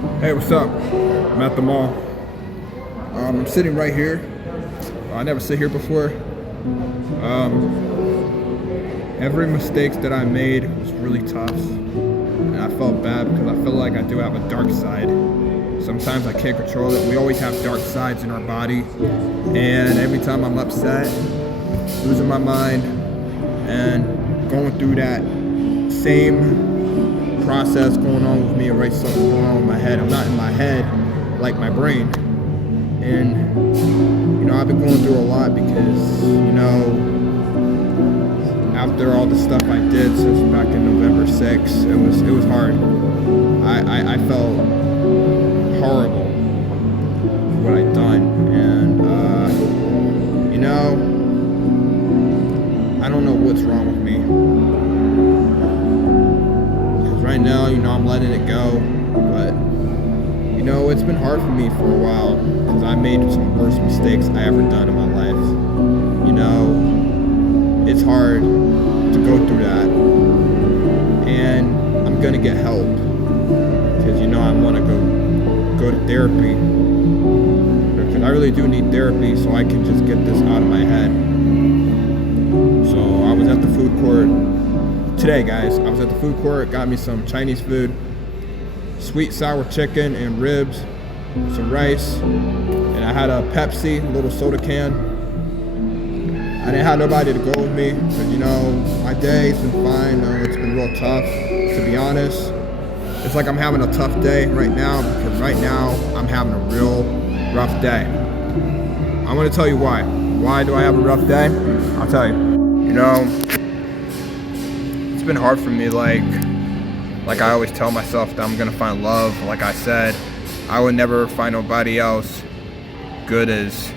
Hey, what's up? I'm at the mall. I'm sitting right here. I never sit here before. Every mistake that I made was really tough. And I felt bad because I feel like I do have a dark side. Sometimes I can't control it. We always have dark sides in our body. And every time I'm upset, losing my mind, and going through that same process going on with me, right? Something going on with my head. I'm not in my head like my brain. And I've been going through a lot because after all the stuff I did since back in November 6th, it was hard. I felt horrible for what I'd done, and I don't know what's wrong with me. Right now, I'm letting it go, but it's been hard for me for a while because I made some worst mistakes I ever done in my life. It's hard to go through that, and I'm gonna get help because I want to go to therapy because I really do need therapy so I can just get this out of my head. So I was at the food court today, guys. I was at the food court, got me some Chinese food, sweet sour chicken and ribs, some rice, and I had a Pepsi, a little soda can. I didn't have nobody to go with me because, my day's been fine. It's been real tough, to be honest. It's like I'm having a tough day right now because right now I'm having a real rough day. I'm going to tell you why. Why do I have a rough day? I'll tell you. It's been hard for me, like I always tell myself that I'm gonna find love. Like I said, I would never find nobody else good as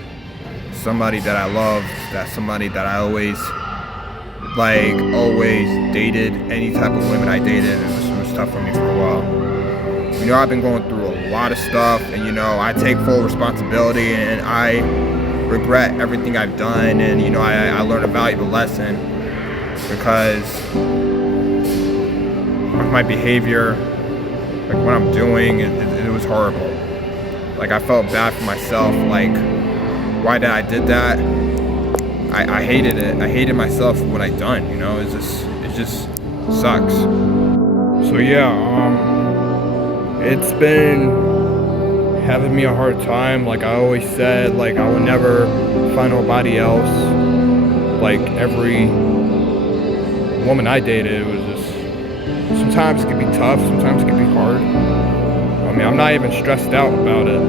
somebody that I love, that somebody that I always dated. Any type of women I dated, it was tough for me for a while. I've been going through a lot of stuff, and I take full responsibility, and I regret everything I've done, and I learned a valuable lesson because of my behavior, like what I'm doing, it was horrible. Like I felt bad for myself, like why did I did that? I hated it. I hated myself for what I'd done, it just sucks. So yeah, it's been having me a hard time. Like I always said, like I would never find nobody else like every woman I dated. It was just, sometimes it could be tough, sometimes it could be hard. I'm not even stressed out about it.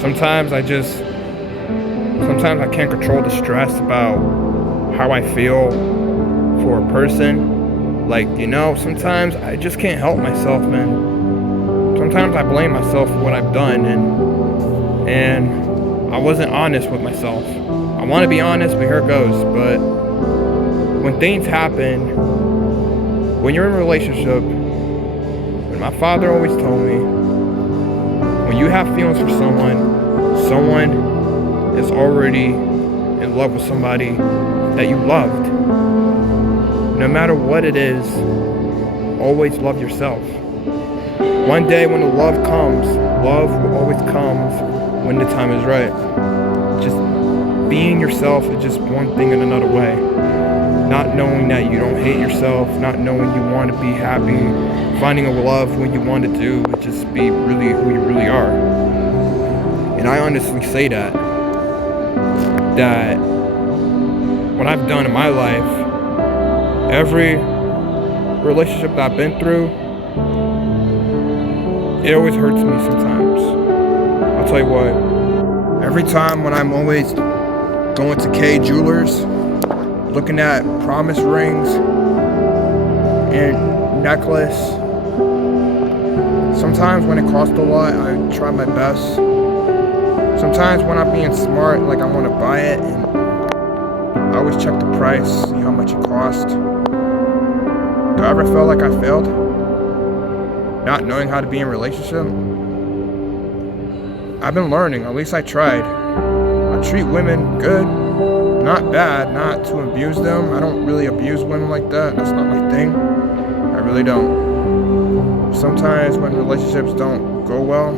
Sometimes I can't control the stress about how I feel for a person. Like, sometimes I just can't help myself, man. Sometimes I blame myself for what I've done, and I wasn't honest with myself. I want to be honest, but here it goes. But when things happen, when you're in a relationship, and my father always told me, when you have feelings for someone is already in love with somebody that you loved. No matter what it is, always love yourself. One day when the love will always come when the time is right. Just being yourself is just one thing in another way. Not knowing that you don't hate yourself, not knowing you want to be happy, finding a love when you want to do, just be really who you really are. And I honestly say that what I've done in my life, every relationship that I've been through, it always hurts me sometimes. I'll tell you what, every time when I'm always going to K Jewelers, looking at promise rings and necklace, sometimes when it costs a lot, I try my best. Sometimes when I'm being smart, like I want to buy it, and I always check the price, see how much it cost. Do I ever feel like I failed? Not knowing how to be in a relationship? I've been learning, at least I tried. I treat women good, not bad, not to abuse them. I don't really abuse women like that. That's not my thing. I really don't. sometimes when relationships don't go well,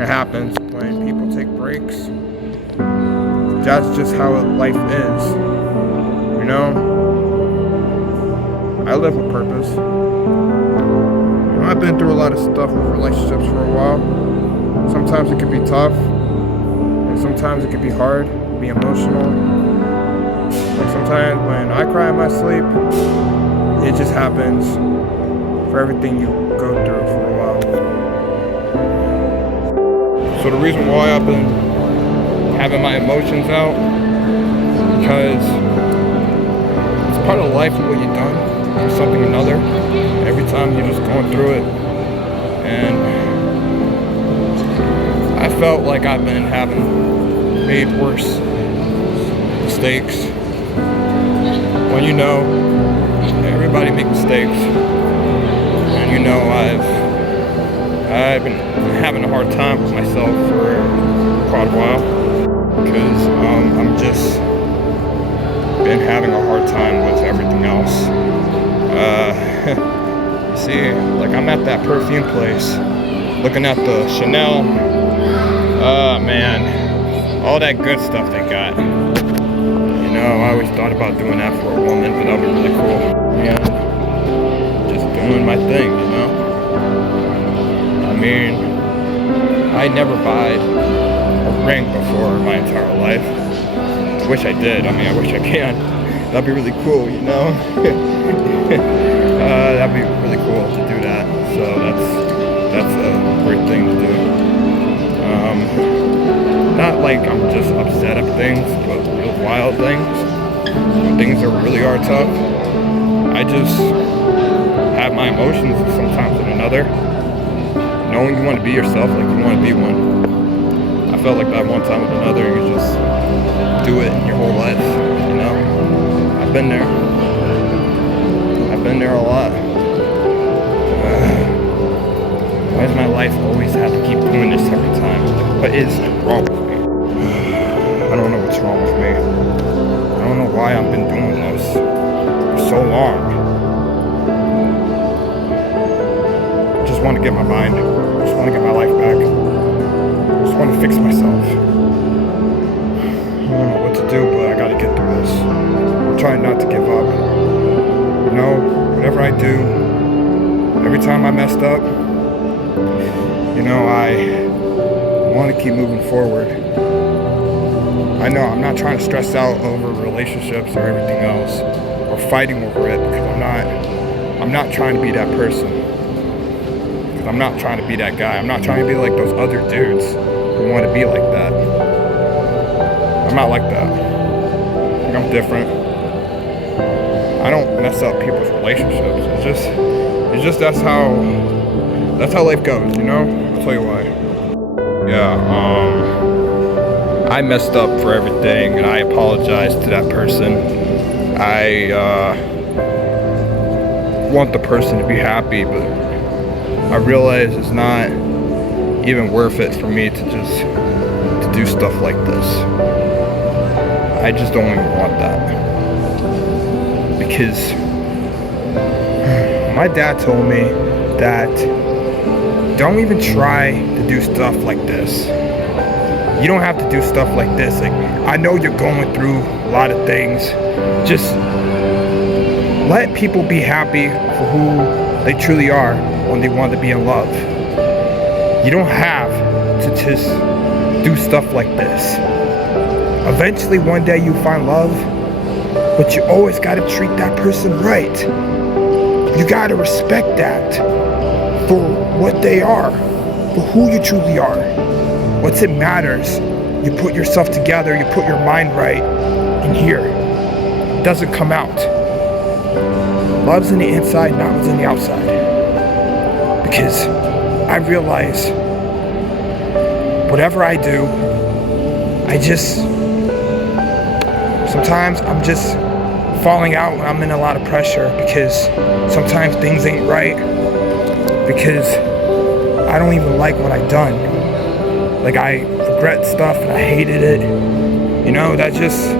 it happens when people take breaks. That's just how life is, you know? I live with purpose. You know, I've been through a lot of stuff with relationships for a while. Sometimes it can be tough, and sometimes it can be hard, be emotional. Like sometimes when I cry in my sleep, it just happens for everything you go through for a while. So the reason why I've been having my emotions out, because it's part of life and what you've done for something or another. Every time you're just going through it. And I felt like I've been made worse mistakes. When you know, everybody makes mistakes. And you know I've been having a hard time with myself for quite a while. Because I'm just been having a hard time with everything else. You see, like I'm at that perfume place, looking at the Chanel. Man, all that good stuff they got. You know, I always thought about doing that for a woman, but that'd be really cool. Yeah, just doing my thing, you know. I mean, I never bought a ring before my entire life. I wish I did. I mean, I wish I can. That'd be really cool, you know? That'd be really cool to do that. So that's a great thing to do. Not like I'm just upset at things, but real wild things. When things are really are tough, I just have my emotions sometimes in another. Knowing you want to be yourself like you want to be one. I felt like that one time with another, you just do it in your whole life, you know? I've been there. I've been there a lot. Why does my life always have to keep doing this every time? What is wrong with me? I don't know what's wrong with me. I don't know why I've been doing this for so long. I just want to get my mind. I just want to get my life back. I just want to fix myself. I don't know what to do, but I gotta get through this. I'm trying not to give up. You know, whatever I do, every time I messed up, you know, I want to keep moving forward. I know I'm not trying to stress out over relationships or everything else, or fighting over it, because I'm not trying to be that person. Because I'm not trying to be that guy. I'm not trying to be like those other dudes who want to be like that. I'm not like that. Like, I'm different. I don't mess up people's relationships. It's just that's how life goes, you know? I'll tell you why. Yeah, I messed up for everything, and I apologize to that person. I want the person to be happy, but I realize it's not even worth it for me to do stuff like this. I just don't even want that. Because my dad told me that don't even try to do stuff like this. You don't have to do stuff like this. Like, I know you're going through a lot of things. Just let people be happy for who they truly are when they want to be in love. You don't have to just do stuff like this. Eventually, one day you find love, but you always gotta treat that person right. You gotta respect that for what they are, for who you truly are. Once it matters, you put yourself together, you put your mind right, and here, it doesn't come out. Love's in the inside, not what's in the outside. Because I realize whatever I do, sometimes I'm just falling out when I'm in a lot of pressure, because sometimes things ain't right, because I don't even like what I've done. Like, I regret stuff and I hated it. You know, that's just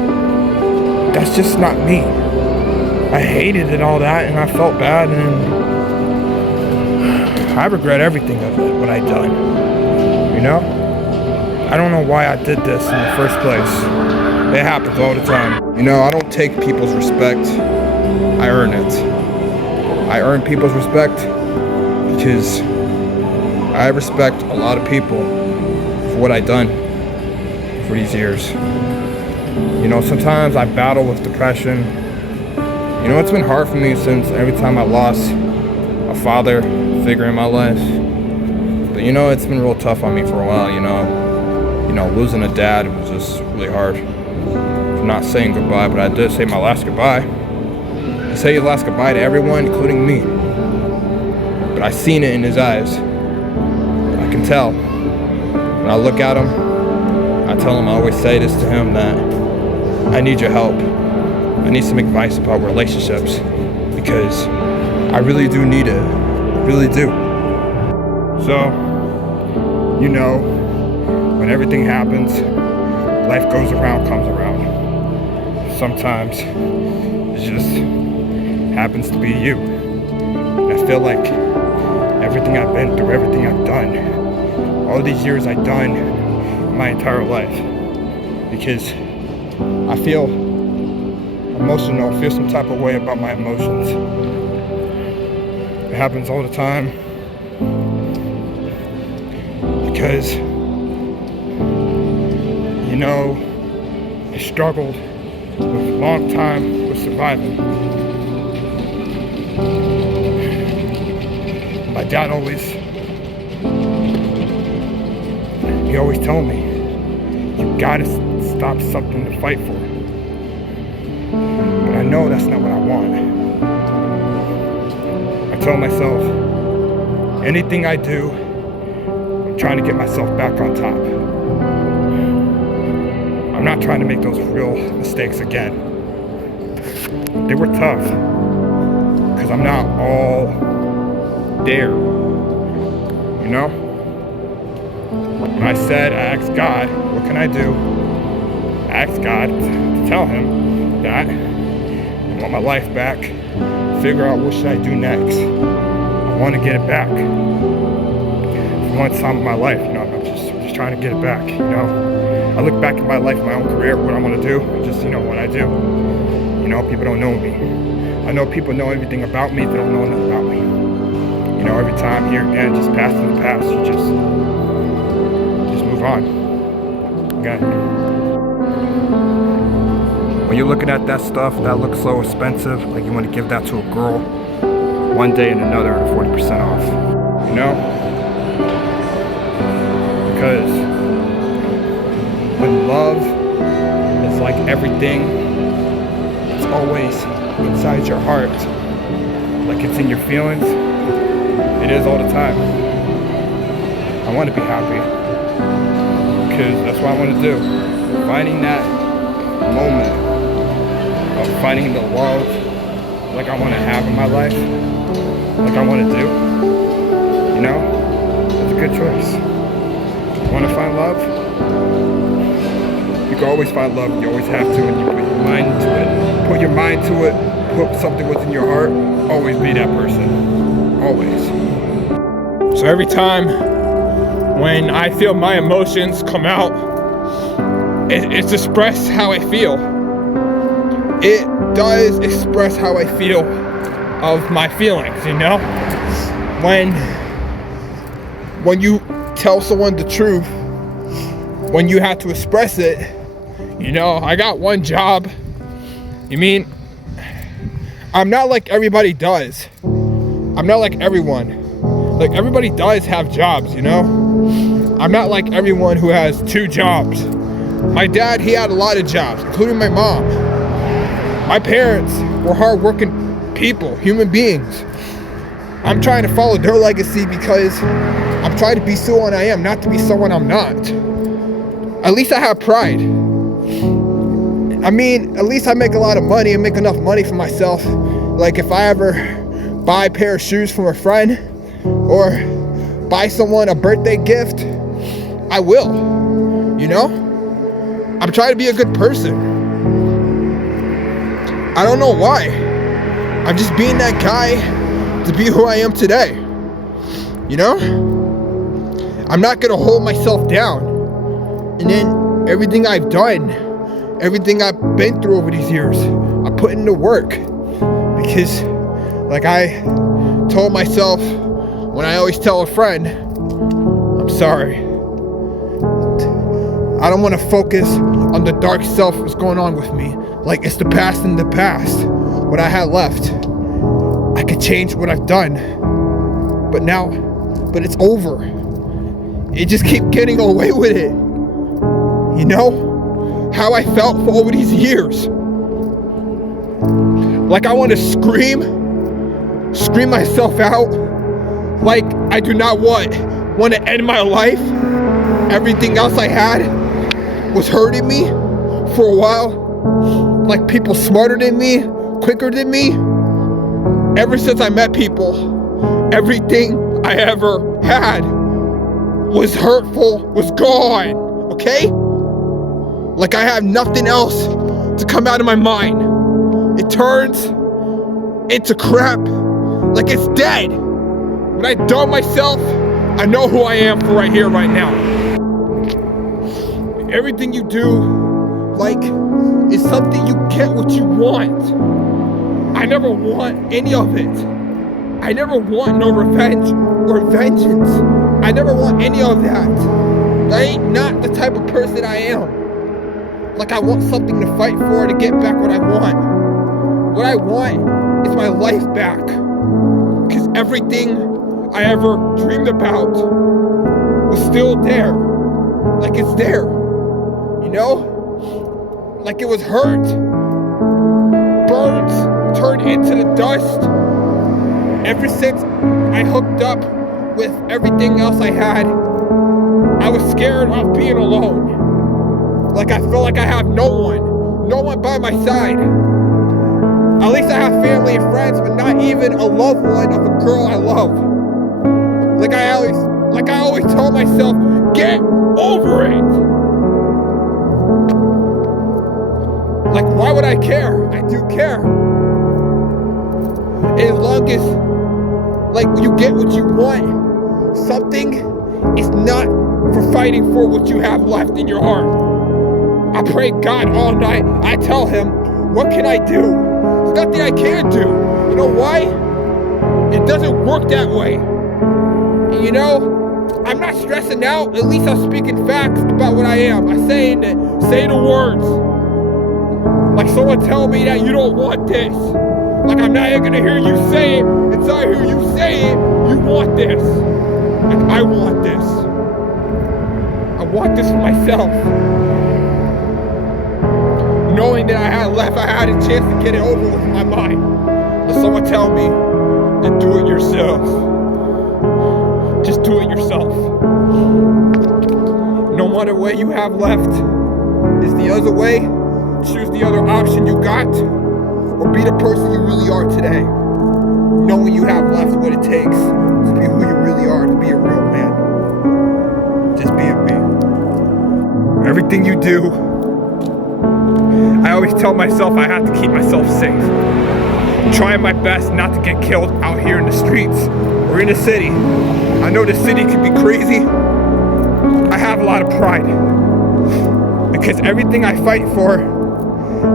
not me. I hated it, all that, and I felt bad, and I regret everything of it, what I done. You know? I don't know why I did this in the first place. It happens all the time. You know, I don't take people's respect. I earn it. I earn people's respect because I respect a lot of people for what I done for these years. You know, sometimes I battle with depression. You know, it's been hard for me since every time I lost a father figure in my life. But you know, it's been real tough on me for a while, you know. Losing a dad was just really hard. I'm not saying goodbye, but I did say my last goodbye. You say your last goodbye to everyone, including me. But I seen it in his eyes. I can tell. When I look at him, I tell him, I always say this to him, that I need your help. I need some advice about relationships because I really do need it. Really do. So, you know, when everything happens, life goes around, comes around. Sometimes it just happens to be you. And I feel like everything I've been through, everything I've done, all these years I've done my entire life, because I feel emotional, feel some type of way about my emotions. It happens all the time because, you know, I struggled with a long time with surviving. My dad he always told me, you gotta stop something to fight for. But I know that's not what I want. I told myself, anything I do, I'm trying to get myself back on top. I'm not trying to make those real mistakes again. They were tough, because I'm not all there, you know? When I asked God, what can I do? I asked God to tell him that I want my life back, figure out what should I do next. I want to get it back. For one time in my life, you know, I'm just trying to get it back, you know? I look back at my life, my own career, what I want to do, just, you know, what I do. You know, people don't know me. I know people know everything about me, they don't know nothing about me. You know, every time here again, just past in the past, you just move on. Okay. When you're looking at that stuff that looks so expensive, like you want to give that to a girl, one day and another 40% off. You know? Because when love is like everything, it's always inside your heart, like it's in your feelings. It is all the time. I want to be happy because that's what I want to do. Finding that moment of finding the love like I want to have in my life, like I want to do, you know, it's a good choice. You want to find love? You can always find love. You always have to, and you put your mind to it. Put your mind to it. Put something within your heart. Always be that person. Always. So every time when I feel my emotions come out, it's express how I feel. It does express how I feel of my feelings, you know? When you tell someone the truth, when you have to express it, you know, I got one job. You mean, I'm not like everybody does. I'm not like everyone. Like everybody does have jobs, you know? I'm not like everyone who has 2 jobs. My dad, he had a lot of jobs, including my mom. My parents were hardworking people, human beings. I'm trying to follow their legacy because I'm trying to be someone I am, not to be someone I'm not. At least I have pride. I mean, at least I make a lot of money and make enough money for myself. Like if I ever buy a pair of shoes from a friend or buy someone a birthday gift, I will, you know? I'm trying to be a good person. I don't know why. I'm just being that guy to be who I am today. You know? I'm not gonna hold myself down. And then everything I've done, everything I've been through over these years, I put into work. Because, like I told myself when I always tell a friend, I'm sorry. I don't want to focus on the dark self that's going on with me. Like it's the past in the past. What I had left. I could change what I've done. But it's over. It just keep getting away with it. You know? How I felt for over these years. Like I want to scream myself out. Like I do not want to end my life. Everything else I had was hurting me for a while. Like people smarter than me, quicker than me. Ever since I met people, everything I ever had was hurtful, was gone, okay? Like I have nothing else to come out of my mind. It turns into crap, like it's dead. When I dumb myself, I know who I am for right here, right now. Everything you do, like, is something you get what you want. I never want any of it. I never want no revenge or vengeance. I never want any of that. I ain't not the type of person I am. Like I want something to fight for to get back what I want. What I want is my life back. Because everything I ever dreamed about was still there. Like it's there. You know? Like it was hurt. Burns turned into the dust. Ever since I hooked up with everything else I had, I was scared of being alone. Like I feel like I have no one by my side. At least I have family and friends, but not even a loved one of a girl I love. Like I always told myself, get over it. Like why would I care? I do care. As long as like you get what you want, something is not for fighting for what you have left in your heart. I pray God all night. I tell him, what can I do? There's nothing I can do. You know why? It doesn't work that way. And you know, I'm not stressing out. At least I'm speaking facts about what I am. I'm saying say the words. Like someone tell me that you don't want this. Like I'm not even gonna hear you say it until I hear you say it, you want this. Like I want this. I want this for myself. Knowing that I had a chance to get it over with in my mind. But someone tell me to do it yourself. Just do it yourself. No matter what you have left is the other way. Choose the other option you got. Or be the person you really are today. Knowing you have left what it takes to be who you really are, to be a real man. Just being me. Everything you do, I always tell myself I have to keep myself safe. Trying my best not to get killed out here in the streets or in the city. I know the city can be crazy. I have a lot of pride. Because everything I fight for,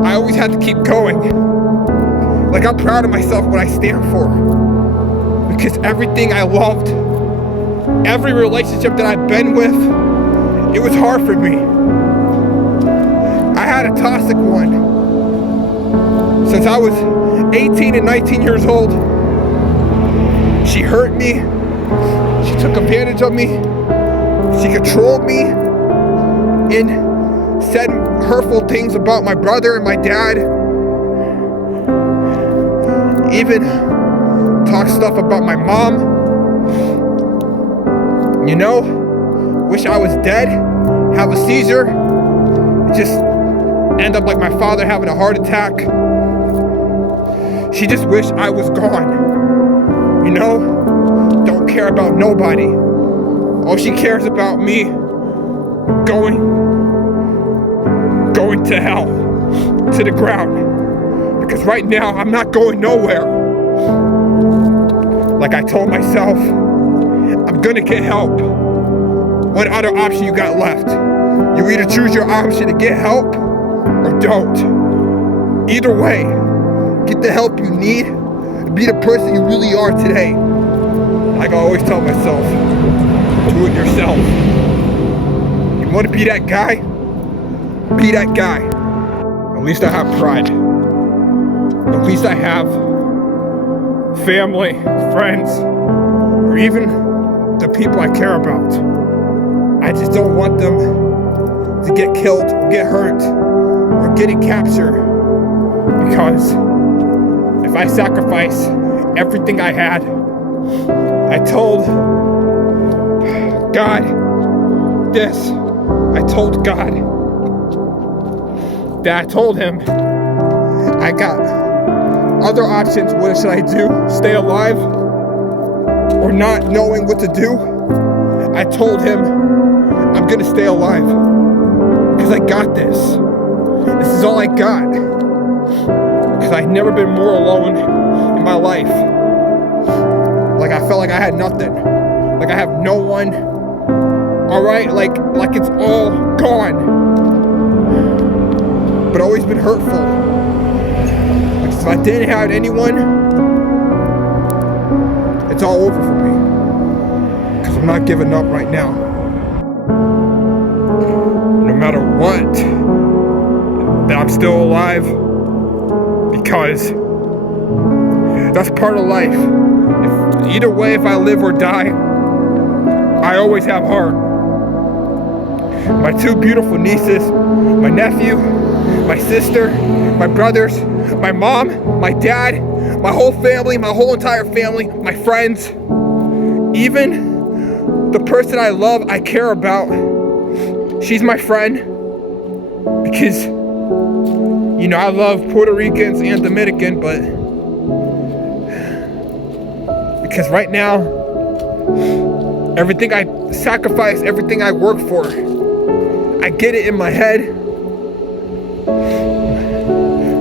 I always have to keep going. Like I'm proud of myself, what I stand for. Because everything I loved, every relationship that I've been with, it was hard for me. I had a toxic one. Since I was 18 and 19 years old, she hurt me. She took advantage of me. She controlled me and said hurtful things about my brother and my dad. Even talk stuff about my mom. You know, wish I was dead, have a seizure, just end up like my father having a heart attack. She just wished I was gone. You know, don't care about nobody. All she cares about me going to hell, to the ground. Because right now, I'm not going nowhere. Like I told myself, I'm gonna get help. What other option you got left? You either choose your option to get help or don't. Either way, get the help you need and be the person you really are today. Like I always tell myself, do it yourself. You want to be that guy? Be that guy. At least I have pride. At least I have family, friends, or even the people I care about. I just don't want them to get killed, or get hurt, or get captured. Because if I sacrifice everything I had, I told God this. I told God that I told him I got other options. What should I do? Stay alive? Or not knowing what to do? I told him I'm gonna stay alive because I got this. This is all I got. Because I've never been more alone in my life. Like I felt like I had nothing. Like I have no one. Alright, like it's all gone. But always been hurtful. Like if I didn't have anyone, it's all over for me. Because I'm not giving up right now. No matter what, that I'm still alive. Because that's part of life. Either way, if I live or die, I always have heart. My two beautiful nieces, my nephew, my sister, my brothers, my mom, my dad, my whole family, my whole entire family, my friends, even the person I love, I care about, she's my friend. Because, you know, I love Puerto Ricans and Dominican, but because right now, everything I sacrifice, everything I work for, I get it in my head.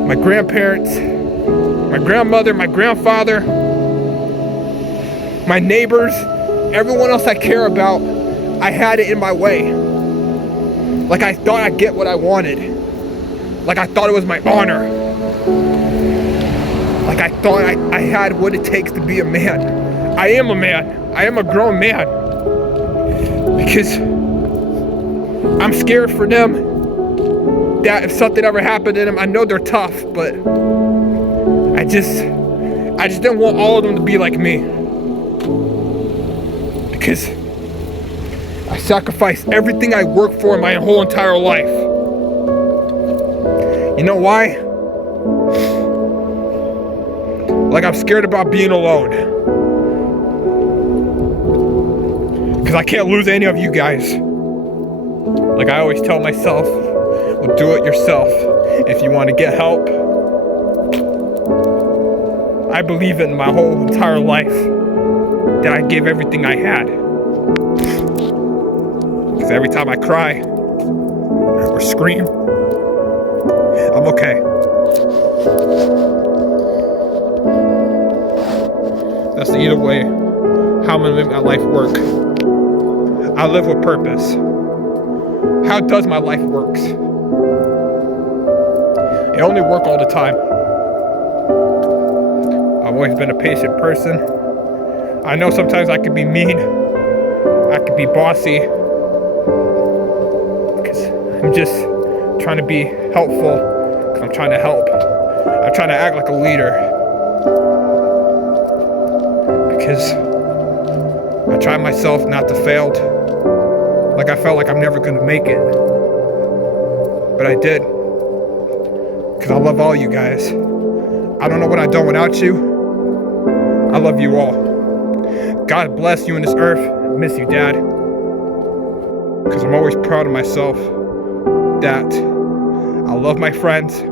My grandparents, my grandmother, my grandfather, my neighbors, everyone else I care about, I had it in my way. Like I thought I'd get what I wanted. Like I thought it was my honor. Like I thought I had what it takes to be a man. I am a man. I am a grown man. Because I'm scared for them that if something ever happened to them, I know they're tough, but I just didn't want all of them to be like me. Because I sacrificed everything I worked for my whole entire life. You know why? Like I'm scared about being alone. Because I can't lose any of you guys. Like I always tell myself, well, do it yourself. If you want to get help. I believe in my whole entire life that I gave everything I had. Because every time I cry or scream, I'm okay. That's either way how I'm gonna make my life work. I live with purpose. How does my life work? It only works all the time. I've always been a patient person. I know sometimes I could be mean. I could be bossy. Because I'm just trying to be helpful. Because I'm trying to help. I'm trying to act like a leader. Because I tried myself not to fail. Like I felt like I'm never gonna make it. But I did. Because I love all you guys. I don't know what I've done without you. I love you all. God bless you in this earth. I miss you, Dad. Because I'm always proud of myself that I love my friends.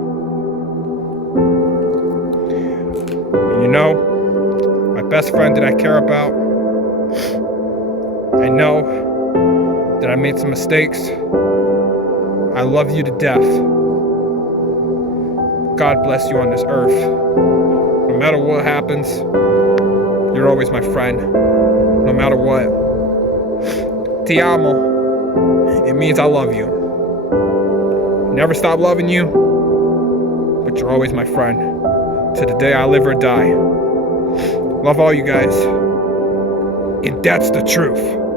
And you know, my best friend that I care about, I know that I made some mistakes. I love you to death. God bless you on this earth. No matter what happens, you're always my friend. no matter what. Ti amo. It means I love you. Never stop loving you, but you're always my friend. To the day I live or die. Love all you guys. And that's the truth.